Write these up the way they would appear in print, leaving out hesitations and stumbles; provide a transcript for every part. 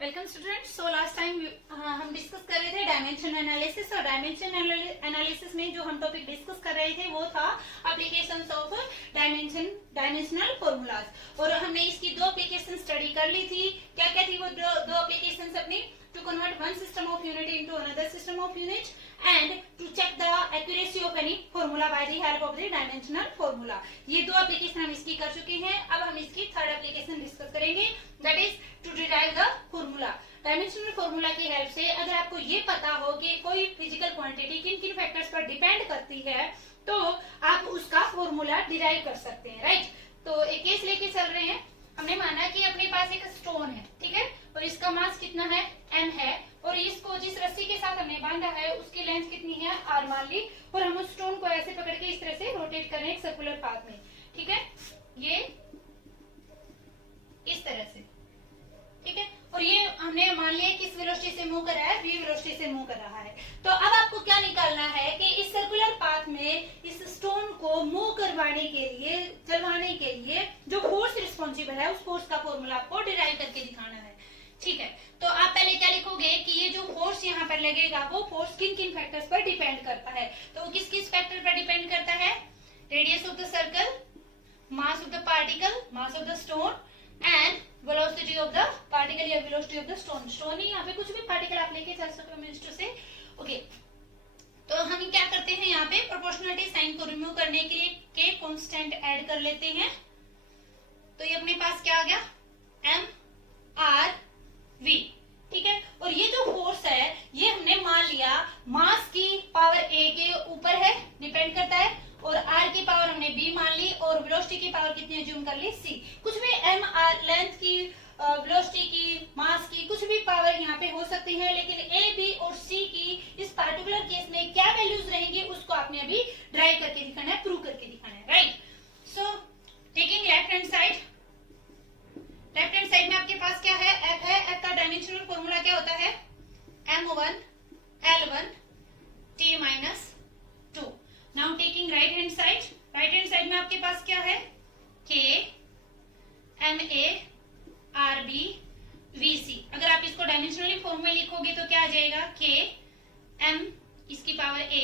Welcome students. So last time हम discuss कर रहे थे डायमेंशन एनालिसिस, और डायमेंशन एनालिसिस में जो हम टॉपिक डिस्कस कर रहे थे वो था एप्लीकेशंस ऑफ डायमेंशनल फॉर्मूलाज, और हमने इसकी दो एप्लीकेशन स्टडी कर ली थी। क्या क्या थी वो दो एप्लीकेशंस अपनी? To convert one system of unit into another system of unit and to check the accuracy of any formula by the help of the dimensional formula. ये दो एप्लीकेशन हम इसकी कर चुके हैं। अब हम इसकी थर्ड एप्लीकेशन डिस्कस करेंगे, that is to derive the formula. Dimensional formula की हेल्प से अगर आपको ये पता हो कि कोई फिजिकल क्वांटिटी किन किन फैक्टर्स पर डिपेंड करती है तो आप उसका फॉर्मूला डिराइव कर सकते हैं, राइट। तो एक केस लेके चल रहे हैं। हमने माना कि अपने पास एक स्टोन है, ठीक है, और इसका मास कितना है, m है, और इसको जिस रस्सी के साथ हमने बांधा है उसकी लेंथ कितनी है, r मान ली, और हम उस स्टोन को ऐसे पकड़ के इस तरह से रोटेट कर रहे हैं एक सर्कुलर पाथ में, ठीक है, ये इस तरह से, ठीक है, और ये हमने मान लिया किस वेलोसिटी से मूव कर रहा है, v वेलोसिटी से मूव कर रहा है। तो अब आपको क्या निकालना है कि इस सर्कुलर पाथ में इस स्टोन को मूव करवाने के लिए, चलवाने के लिए जो फोर्स रिस्पॉन्सिबल है उस फोर्स का फॉर्मूला आपको डिराइव करके दिखाना है, ठीक है। तो आप पहले क्या लिखोगे कि ये जो फोर्स यहाँ पर लगेगा वो फोर्स किन किन फैक्टर्स पर डिपेंड करता है। तो वो किस किस फैक्टर पर डिपेंड करता है? Radius of the circle, mass of the particle, mass of the stone and velocity of the particle या velocity of the stone. Stone ही यहाँ पे कुछ भी पार्टिकल आप लेके चल सकते हो मिनिस्टर से, ओके। तो हम क्या करते हैं यहाँ पे प्रोपोर्शनलिटी साइन को रिमूव करने के लिए के कांस्टेंट ऐड कर लेते हैं। तो ये अपने पास क्या आ गया, एम आर वी, ठीक है। और ये जो फोर्स है ये हमने मान लिया मास की पावर ए के ऊपर है, डिपेंड करता है, और आर की पावर हमने बी मान ली, और वेलोसिटी की पावर कितनी अज्यूम कर ली, सी। कुछ भी एम आर लेंथ की, वेलोसिटी की, मास की कुछ भी पावर यहाँ पे हो सकती है, लेकिन ए बी और सी की इस पार्टिकुलर केस में क्या वैल्यूज रहेंगी उसको आपने अभी ड्राइव करके दिखाना है, प्रूव करके दिखाना है, राइट। सो taking left hand side, left hand side में आपके पास क्या है, एफ है। एफ का डायमेंशनल फॉर्मूला क्या होता है, m1 l1 t minus 2। Now taking right hand side, right hand side में आपके पास क्या है, k ma rb vc। अगर आप इसको डायमेंशनली फॉर्म में लिखोगे तो क्या आ जाएगा, k m इसकी पावर a,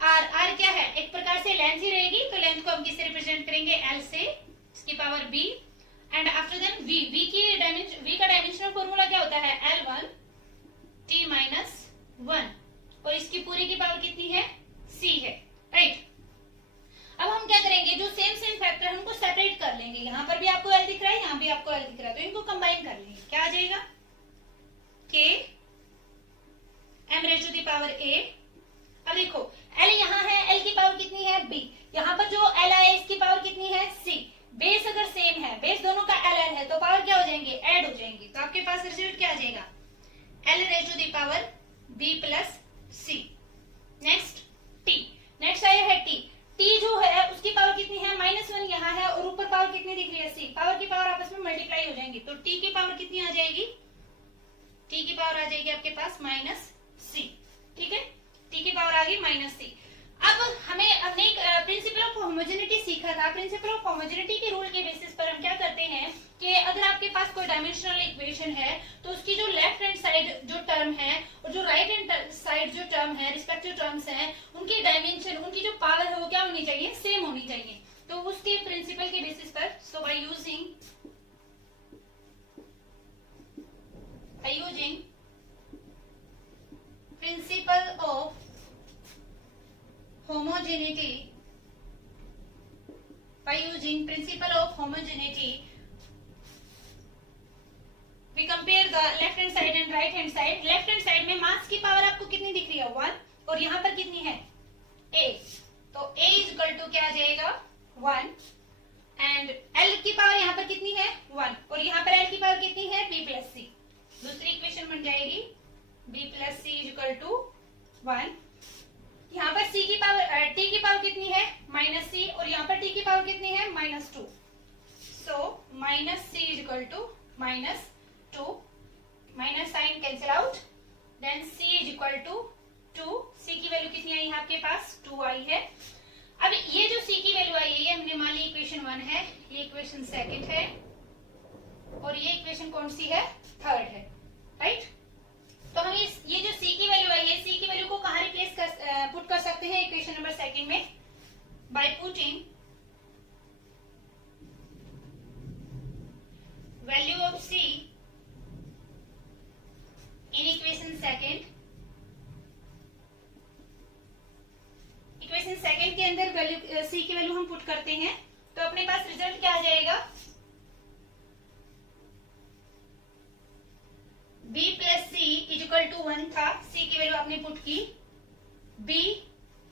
r क्या है, एक प्रकार से लेंथ ही रहेगी, तो लेंथ को हम किससे रिप्रेजेंट करेंगे, l से, इसकी power b, and after then v का डायमेंशनल फॉर्मूला क्या होता है, l1 t माइनस 1, और इसकी पूरी की पावर कितनी है, c है, राइट। अब हम क्या करेंगे, जो सेम फैक्टर है उनको सेपरेट कर लेंगे। यहाँ पर भी आपको l दिख रहा है, यहाँ भी आपको l दिख रहा है, तो इनको कंबाइन कर लेंगे। क्या आ जाएगा, k m raise to the power a। अब देखो l यहाँ है, l की पावर कितनी है, b। यहाँ पर जो l आया इसकी पावर कितनी है, c। बेस अगर सेम है, बेस दोनों का l है, तो पावर क्या हो जाएंगे, ऐड हो जाएंगे। तो आपके पास रिजल्ट क्या आ जाएगा, l raise to the power b plus c। Next t, next आया है t। t जो है उसकी पावर कितनी है, -1 यहाँ है, और ऊपर पावर कितनी दिख रही है, c। पावर की पावर आपस में मल्टीप्लाई हो जाएंगी, तो t की पावर कितनी आ जाएगी, t की पावर आ जाएगी आपके पास -c, ठीक है, t की पावर आ गई -c। अब हमने एक प्रिंसिपल ऑफ होमोजेनिटी सीखा था। प्रिंसिपल ऑफ होमोजेनिटी के रूल के बेसिस पर हम क्या करते हैं कि अगर आपके पास कोई डायमेंशनल इक्वेशन है तो उसकी जो लेफ्ट हैंड साइड जो टर्म है और जो राइट हैंड साइड जो टर्म है, रिस्पेक्टिव टर्म्स हैं, उनकी डायमेंशन, उनकी जो पावर है वो क्या होनी चाहिए, सेम होनी चाहिए। तो उसके प्रिंसिपल के बेसिस पर, so by using principle of homogeneity, by using principle of homogeneity we compare the left hand side and right hand side। left hand side में मास की पावर आपको कितनी दिख रही है, 1, और यहाँ पर कितनी है, a। तो a इज इक्वल टू क्या आ जाएगा, 1, एंड l की पावर यहाँ पर कितनी है, 1, और यहाँ पर l की पावर कितनी है, b प्लस c। दूसरी इक्वेशन बन जाएगी b plus c is equal to 1। यहाँ पर c की पावर, t की पावर कितनी है, -c, और यहाँ पर t की पावर कितनी है, -2। So -c is equal to -2, minus sign cancel out, then c is equal to 2। c की वैल्यू कितनी आई है आपके पास, 2 आई है। अब ये जो c की वैल्यू आई है ये हमने मान ली इक्वेशन 1 है, ये इक्वेशन 2 है, और ये इक्वेशन कौन सी है, थर्ड है, राइट। तो हम ये जो c की वैल्यू आई है, c की वैल्यू को कहाँ रिप्लेस पुट कर सकते हैं इक्वेशन नंबर सेकंड में, by putting value of c in equation second. Equation second के अंदर वैल्यू c की वैल्यू हम पुट करते हैं, तो अपने पास रिजल्ट क्या आ जाएगा, b plus c equal to 1 था, c की वैल्यू आपने पुट की, b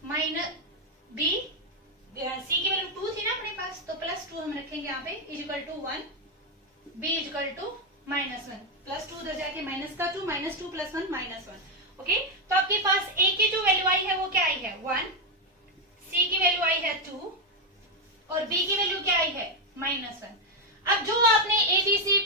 माइनस b, c की वैल्यू 2 थी ना अपने पास, तो प्लस 2 हम रखेंगे यहाँ पे equal to 1, b equal to -1, plus 2 उधर जाके माइनस का 2, -2 + 1 -1। ओके, तो आपके पास a की जो वैल्यू आई है वो क्या आई है 1, c की वैल्यू आई है 2 और b की वैल्यू क्या आई है -1। अब जो आपने abc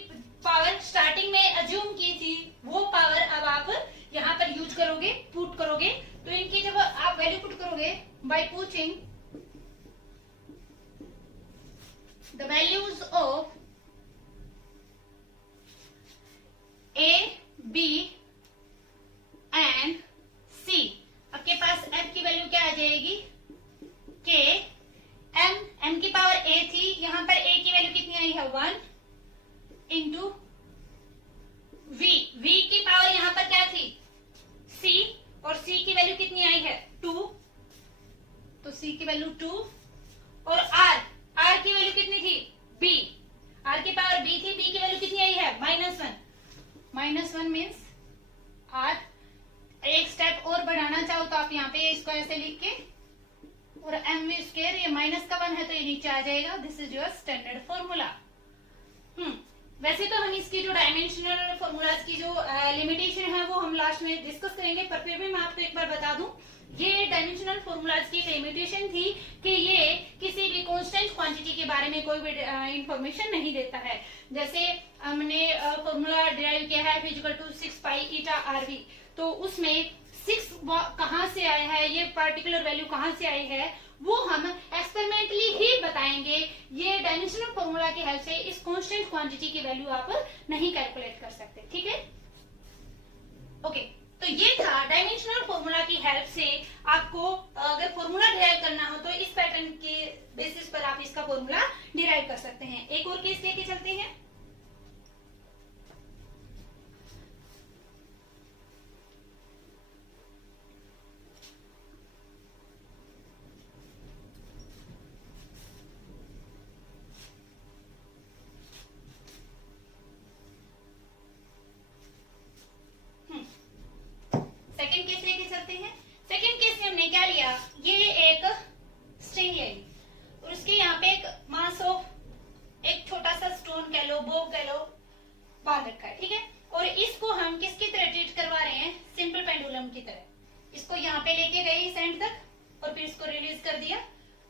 पावर स्टार्टिंग में अज्यूम की थी वो पावर अब आप यहाँ पर यूज करोगे, पुट करोगे। तो इनकी जब आप वैल्यू पुट करोगे bye putting the values of a b and c, आपके पास f की वैल्यू क्या आ जाएगी k, m की पावर a थी, यहाँ पर a की वैल्यू कितनी आई है 1 इंटू v की पावर यहाँ पर क्या थी c, और c की वैल्यू कितनी आई है 2, तो c की वैल्यू 2, और r की वैल्यू कितनी थी b, r की पावर b थी, b की वैल्यू कितनी आई है -1 मीन्स r। एक स्टेप और बढ़ाना चाहो तो आप यहाँ पे इसको ऐसे लिख के, और mv², ये माइनस का 1 है तो ये नीचे आ जाएगा, this is your standard formula. वैसे तो हम इसकी जो डायमेंशनल फॉर्मूलाज की जो लिमिटेशन है वो हम लास्ट में डिस्कस करेंगे, पर फिर भी मैं आपको एक बार बता दूं, ये डायमेंशनल फॉर्मूलाज की लिमिटेशन थी कि ये किसी भी कांस्टेंट क्वांटिटी के बारे में कोई भी इंफॉर्मेशन नहीं देता है। जैसे हमने फॉर्मूला डिराइव किया है f = 6 पाई ईटा rv, तो उसमें 6 कहाँ से आया है, ये पार्टिकुलर वैल्यू कहाँ से आई है, वो हम एक्सपेरिमेंटली ही बताएंगे। ये डायमेंशनल फॉर्मूला की हेल्प से इस कांस्टेंट क्वांटिटी की वैल्यू आप नहीं कैलकुलेट कर सकते, ठीक है। ओके, तो ये था डायमेंशनल फॉर्मूला की हेल्प से आपको अगर फॉर्मूला डिराइव करना हो तो इस पैटर्न के बेसिस पर आप इसका फॉर्मूला डिराइव कर सकते हैं। एक और केस लेके चलते हैं। सेकेंड केस लेके चलते हैं। सेकेंड केस में हमने क्या लिया, ये एक स्ट्रिंग ले ली और उसके यहाँ पे एक मास ऑफ एक छोटा सा स्टोन कह लो, बॉब कह लो, बांध रखा है, ठीक है। और इसको हम किसकी तरह ट्रीट करवा रहे हैं, सिंपल पेंडुलम की तरह। इसको यहाँ पे लेके गए इस एंड तक और फिर इसको रिलीज कर दिया,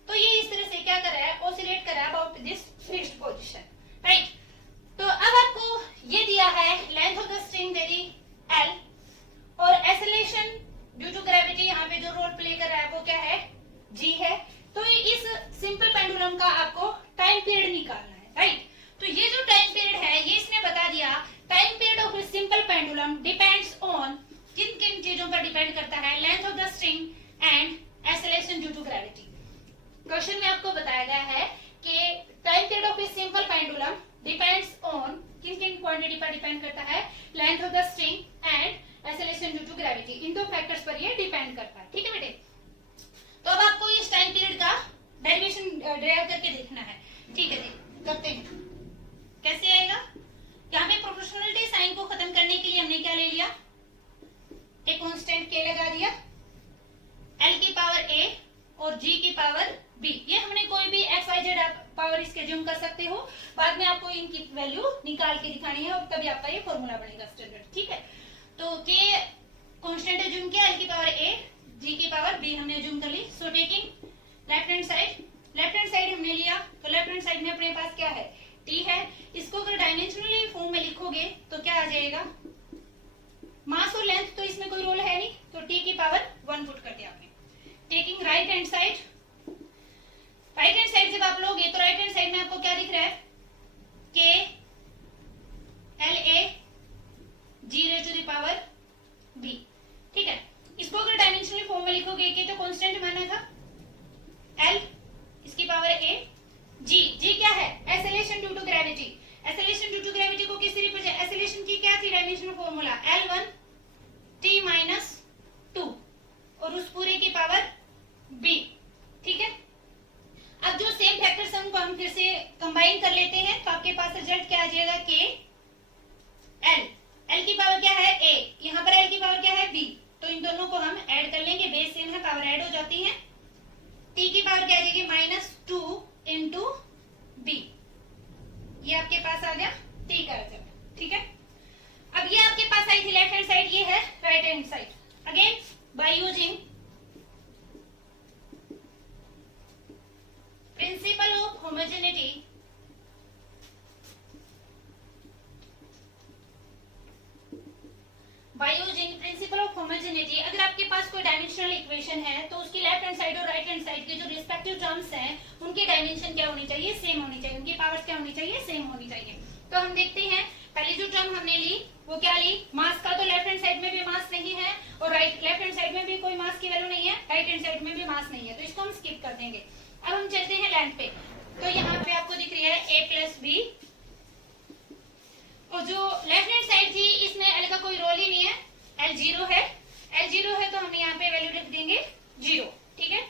तो ये इस तरह से क्या कर रहा है, ऑसिलेट कर रहा है about this fixed position, right. तो अब आपको ये दिया है length of the string they the L, और एक्सेलरेशन ड्यू टू ग्रेविटी यहाँ पे जो रोल प्ले कर रहा है वो क्या है, g है। तो इस सिंपल पेंडुलम का आपको टाइम पीरियड निकालना है, राइट। तो ये जो टाइम पीरियड है ये इसने बता दिया, time period of simple pendulum depends on, किन किन चीजों पर डिपेंड करता है, length of the string and acceleration due to gravity. Question में आपको बताया गया है कि time period of simple pendulum depends on, किन किन क्वांटिटी पर डिपेंड करता है, length of the string and acceleration due to gravity, इन दो फैक्टर्स पर ये डिपेंड करता है, ठीक है बेटे। तो अब आपको इस टाइम पीरियड का डेरिवेशन डिराइव करके देखना है, ठीक है, करते हैं। कैसे आएगा, यहाँ पे प्रोपोर्शनलिटी साइन को खत्म करने के लिए हमने क्या ले लिया, एक कांस्टेंट k लगा दिया, l की पावर a और g की पावर b, ये हमने कोई भी x y z पावर इसके अज्यूम कर सकते हो, बाद में आपको इनकी वैल्यू निकाल के दिखानी है और तभी आपका ये फॉर्मूला बनेगा स्टैंडर्ड, ठीक है। तो k कांस्टेंट अज्यूम किया, l की पावर a, g की पावर b हमने अज्यूम कर ली। So taking left hand side हमने लिया, तो लेफ्ट हैंड साइड में अपने पास क्या है, t है। इसको अगर डायमेंशनली फॉर्म में लिखोगे तो क्या आ जाएगा, मास और लेंथ तो इसमें कोई रोल है नहीं, तो t की पावर 1 पुट कर दिया आपने। टेकिंग राइट हैंड साइड जब आप लोगे तो राइट हैंड साइड में आपको क्या दिख रहा है, k l a dimensional formula L1 t minus 2 और उस पूरे की पावर b, ठीक है। अब जो सेम फैक्टर सम को हम फिर से कंबाइन कर लेते हैं तो आपके पास रिजल्ट क्या आ जाएगा, k l, l की पावर क्या है a, यहाँ पर l की पावर क्या है b, तो इन दोनों को हम ऐड कर लेंगे, बेस सेम है, पावर ऐड हो जाती है। t की पावर क्या आ जाएगी -2 इंटू b, ये आपके पास आ गया t का रिजल्ट, ठीक है। अब ये आपके पास आई थी लेफ्ट हैंड साइड, ये है right hand side. Again bye using principle of homogeneity, bye using principle of homogeneity, अगर आपके पास कोई डायमेंशनल इक्वेशन है तो उसकी लेफ्ट हैंड साइड और राइट हैंड साइड के जो रिस्पेक्टिव टर्म्स हैं उनकी डायमेंशन क्या होनी चाहिए, सेम होनी चाहिए, उनकी पावर्स क्या होनी चाहिए, सेम होनी चाहिए। तो हम देखते हैं पहली जो टर्म हमने ली वो क्या ली, मास का, तो लेफ्ट हैंड साइड में भी मास नहीं है और लेफ्ट हैंड साइड में भी कोई मास की वैल्यू नहीं है, राइट हैंड साइड में भी मास नहीं है, तो इसको हम स्किप कर देंगे। अब हम चलते हैं लेंथ पे, तो यहाँ पे आपको दिख रही है a प्लस बी, और जो लेफ्ट हैंड साइड थी इसमें l का कोई रोल ही नहीं है, l 0 है, l 0 है तो हम यहाँ पे वैल्यू लिख देंगे 0, ठीक है।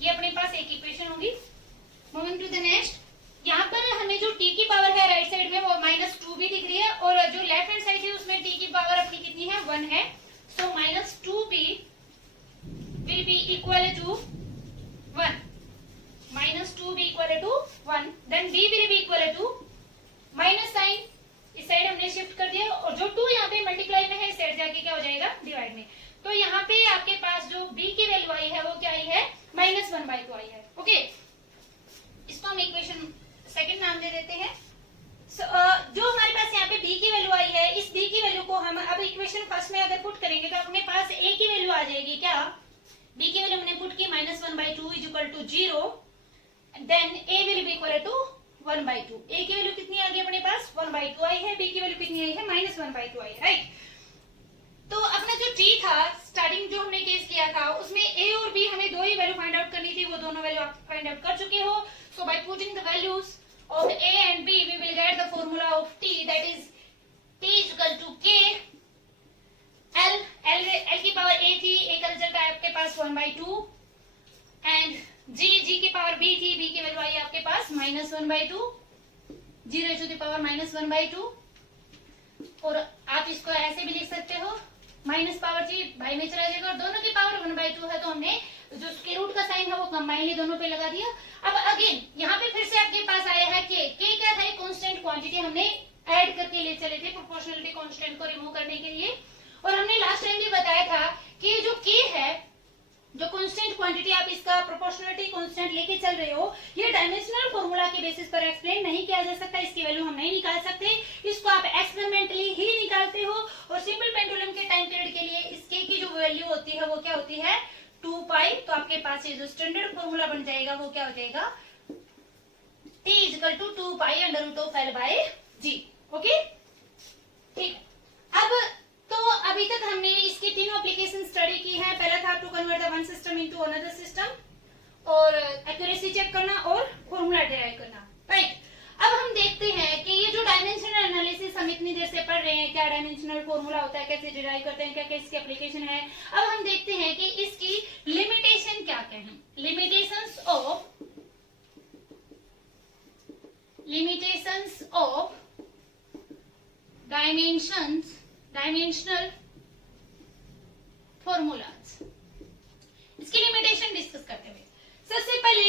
ये अपने पास एक इक्वेशन होगी। मूविंग टू द नेक्स्ट, यहाँ पर हमें जो t की पावर है राइट साइड में वो -2 भी दिख रही है, और जो लेफ्ट हैंड साइड है उसमें t की पावर अपनी कितनी है, 1 है, so -2b will be equal to 1, -2b equal to 1, then b will be equal to minus sign इस साइड हमने शिफ्ट कर दिया, और जो 2 यहाँ पे मल्टीप्लाई में है इस साइड जाके क्या हो जाएगा, डिवाइड में। तो यहाँ पे आपके पास जो b की वैल्यू आई है वो क्या आई है, -1/2 आई है, ओके। इसको हम इक्वेशन सेकंड नाम दे देते हैं। जो हमारे पास यहाँ पे b की वैल्यू आई है, इस b की वैल्यू को हम अब इक्वेशन फर्स्ट में अगर पुट करेंगे तो अपने पास a की वैल्यू आ जाएगी, क्या, b की वैल्यू हमने पुट की -1/2 is equal to 0, then a will be equal to 1/2। a की वैल्यू कितनी आ गई अपने पास, 1/2 आई है, b की वैल्यू कितनी आई है, -1/2 आई है, राइट। तो अपना जो t था स्टार्टिंग जो हमने केस किया था उसमें a और b हमें दो ही वैल्यू फाइंड आउट करनी थी, वो दोनों वैल्यू आप फाइंड आउट कर चुके हो। So by putting the values of a and b we will get the formula of t, that is t is equal to k l की पावर a थी, a का रिजल्ट आया आपके पास 1/2, एंड g की पावर b थी, b की value आई आपके पास -1/2, 0 टू द पावर -1/2, और आप इसको ऐसे भी लिख सकते हो, माइनस पावर जी बाई में चला जाएगा, और दोनों की पावर 1/2 है तो हमने जो स्क्वायर रूट का साइन है वो कंबाइनली दोनों पे लगा दिया। अब अगेन यहाँ पे फिर से आपके पास आया है k क्या था, कांस्टेंट क्वांटिटी हमने ऐड करके ले चले थे प्रोपोर्शनलिटी कांस्टेंट को रिमूव करने के लिए, और हमने लास्ट टाइम भी बताया था कि जो k है, जो कांस्टेंट क्वांटिटी आप इसका प्रोपोर्शनलिटी कांस्टेंट लेके चल रहे हो, ये डायमेंशनल फॉर्मूला के बेसिस पर एक्सप्लेन नहीं किया जा सकता, इसकी वैल्यू हम नहीं निकाल सकते, इसको आप एक्सपेरिमेंटली ही निकालते हो। और सिंपल पेंडुलम के टाइम पीरियड के लिए इसके की जो वैल्यू होती है वो क्या होती है, 2π, तो आपके पास ये जो स्टैंडर्ड फॉर्मूला बन जाएगा वो क्या हो जाएगा, t is equal to 2π√L/g, okay, ठीक। अब तो अभी तक हमने इसकी तीनों एप्लीकेशन स्टडी की है। पहला था to convert the one system into another system, और एक्यूरेसी चेक करना और फॉर्मूला डिराइव करना, राइट। अब हम देखते हैं कि ये जो डायमेंशनल एनालिसिस हम इतनी देर से पढ़ रहे हैं, क्या डायमेंशनल फॉर्मूला होता है, कैसे डिराइव करते हैं, क्या क्या इसकी एप्लीकेशन है। अब हम देखते हैं कि इसकी लिमिटेशन क्या क्या है, लिमिटेशंस ऑफ डायमेंशनल फॉर्मूलाज, इसकी लिमिटेशन डिस्कस करते हुए सबसे पहले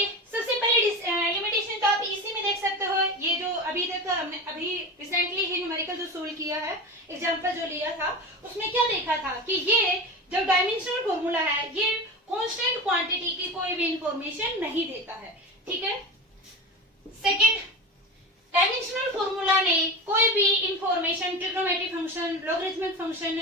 लिमिटेशन तो आप इसी में देख सकते हो, ये जो अभी तक हमने अभी रिसेंटली ही न्यूमेरिकल जो सोल्व किया है, एग्जांपल जो लिया था उसमें क्या देखा था कि ये जो डायमेंशनल फॉर्मूला है ये कांस्टेंट क्वांटिटी की कोई भी इंफॉर्मेशन नहीं देता है, ठीक है। सेकंड, डायमेंशनल फॉर्मूला ने कोई भी information, trigonometric function, logarithmic function,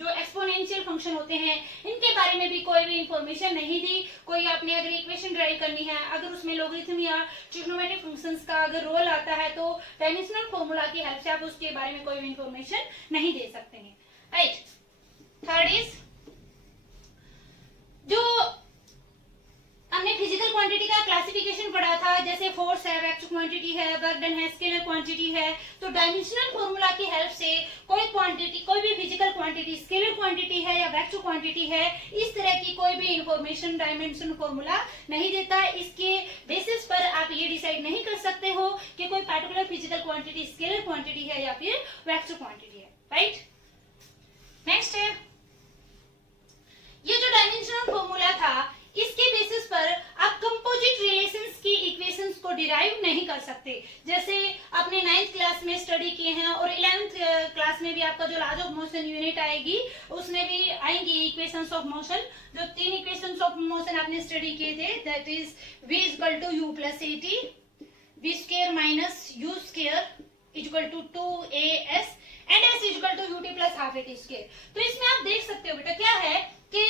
जो एक्सपोनेंशियल फंक्शन होते हैं इनके बारे में भी कोई भी इंफॉर्मेशन नहीं दी। कोई आपने अगर इक्वेशन ड्राइव करनी है, अगर उसमें लॉगरिथम या ट्रिग्नोमेट्रिक फंक्शंस का अगर रोल आता है तो डायमेंशनल फॉर्मूला की हेल्प से आप उसके बारे में कोई भी इंफॉर्मेशन नहीं दे सकते हैं, राइट। थर्ड इज, जो हमने फिजिकल क्वांटिटी का क्लासिफिकेशन पढ़ा था, जैसे फोर्स है, वेक्टर क्वांटिटी क्वांटिटी है, वर्क डन है स्केलर क्वांटिटी है। तो डायमेंशनल फॉर्मूला की हेल्प से कोई क्वांटिटी, कोई भी फिजिकल क्वांटिटी स्केलर क्वांटिटी है या वेक्टर क्वांटिटी है, इस तरह की कोई भी इंफॉर्मेशन डायमेंशन फॉर्मूला नहीं देता। इसके बेसिस पर आप ये डिसाइड नहीं कर सकते हो कि कोई particular physical quantity scalar quantity है या फिर वेक्टर क्वांटिटी है, राइट। नेक्स्ट है, ये जो डायमेंशनल फॉर्मूला था, इसके बेसिस पर आप कंपोजिट रिलेशंस की इक्वेशंस को डिराइव नहीं कर सकते। जैसे आपने 9th क्लास में स्टडी किए हैं और 11th क्लास में भी आपका जो लॉज ऑफ मोशन यूनिट आएगी उसमें भी आएंगी इक्वेशंस ऑफ मोशन। जो 3 इक्वेशंस ऑफ मोशन आपने स्टडी किए थे, that is v equal to u plus at, v square minus u square equal to 2as and s equal to ut plus half at square. तो इसमें आप देख सकते हो बेटा क्या है कि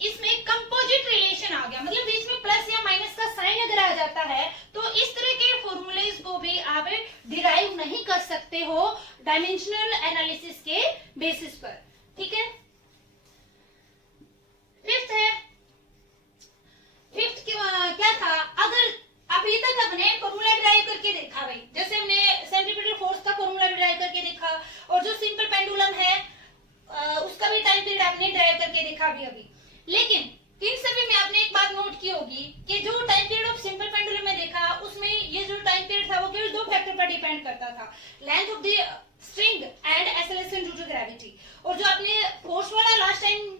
इसमें कंपोजिट रिलेशन आ गया, मतलब बीच में प्लस या माइनस का साइन अगर आ जाता है तो इस तरह के फॉर्मूलेज को भी आप डिराइव नहीं कर सकते हो डायमेंशनल एनालिसिस के बेसिस पर, ठीक है। फिफ्थ है, फिफ्थ क्या था, अगर अभी तक अपने फॉर्मूला डिराइव करके देखा भाई, जैसे हमने सेंट्रीपिटल फोर्स का फॉर्मूला डिराइव करके देखा और जो सिंपल पेंडुलम है उसका भी टाइम पीरियड आपने डिराइव करके देखा अभी। लेकिन इन सभी में आपने एक बात नोट की होगी कि जो time period of simple pendulum में देखा उसमें ये जो टाइम पीरियड था वो केवल 2 फैक्टर पर डिपेंड करता था, length of the string and acceleration due to gravity. और जो आपने फोर्स वाला लास्ट टाइम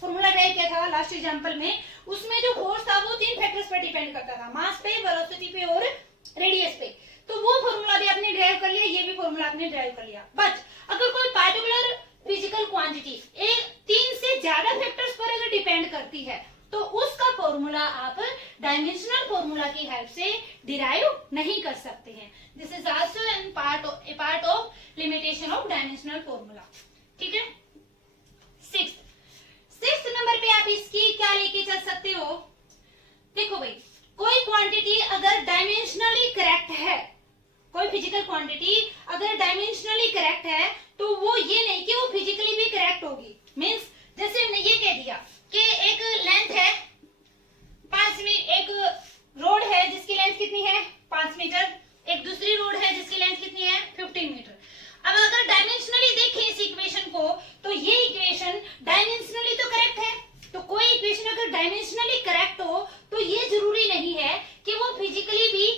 फॉर्मूला ड्राइव किया था लास्ट एग्जांपल में, उसमें जो फोर्स था वो 3 फैक्टर्स पर डिपेंड करता था, मास पे, वेलोसिटी पे और रेडियस पे। तो वो फॉर्मूला भी आपने ड्राइव कर लिया, ये भी फॉर्मूला आपने ड्राइव कर लिया। बट अगर कोई पार्टिकुलर फिजिकल क्वांटिटी एक 3 से ज्यादा फैक्टर्स पर अगर डिपेंड करती है तो उसका फॉर्मूला आप डायमेंशनल फॉर्मूला की हेल्प से डिराइव नहीं कर सकते हैं। This is also an part of limitation of dimensional formula, ठीक है। सिक्स्थ नंबर पे आप इसकी क्या लेके चल सकते हो, देखो भाई, कोई क्वांटिटी अगर डायमेंशनली करेक्ट है, कोई फिजिकल क्वांटिटी अगर डायमेंशनली करेक्ट है तो वो ये नहीं कि वो फिजिकली भी करेक्ट होगी। मींस जैसे हमने ये कह दिया कि एक लेंथ है 5 मीटर, एक रोड है जिसकी लेंथ कितनी है 5 मीटर, एक दूसरी रोड है जिसकी लेंथ कितनी है 15 मीटर। अब अगर डायमेंशनली देखें इस इक्वेशन को तो ये इक्वेशन डायमेंशनली तो करेक्ट है। तो कोई इक्वेशन अगर डायमेंशनली करेक्ट हो तो ये जरूरी नहीं है कि वो फिजिकली भी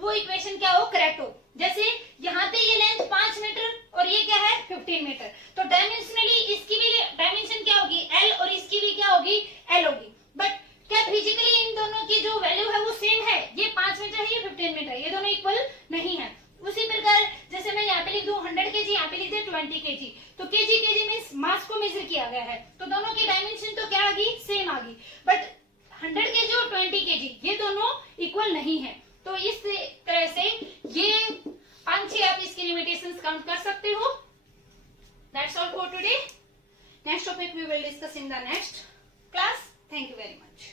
वो इक्वेशन क्या हो, करेक्ट हो। जैसे यहाँ पे ये लेंथ 5 मीटर और ये क्या है 15 मीटर, तो डायमेंशनली इसकी भी डायमेंशन क्या होगी L और इसकी भी क्या होगी L होगी। बट क्या फिजिकली इन दोनों की जो वैल्यू है वो सेम है, ये 5 मीटर है ये 15 मीटर, ये दोनों इक्वल नहीं है। उसी प्रकार जैसे मैं यहाँ पे लिख दूं 100 kg, यहाँ पे लिख दे 20 kg, तो kg मींस मास को मेजर किया गया है, तो दोनों की डायमेंशन तो क्या आ गई, सेम आ गई। बट 100 kg और 20 kg ये दोनों इक्वल नहीं है। तो इस तरह से ये 5-6 आप इसकी लिमिटेशंस काउंट कर सकते हो। That's all for today. Next topic we will discuss in the next class. Thank you very much.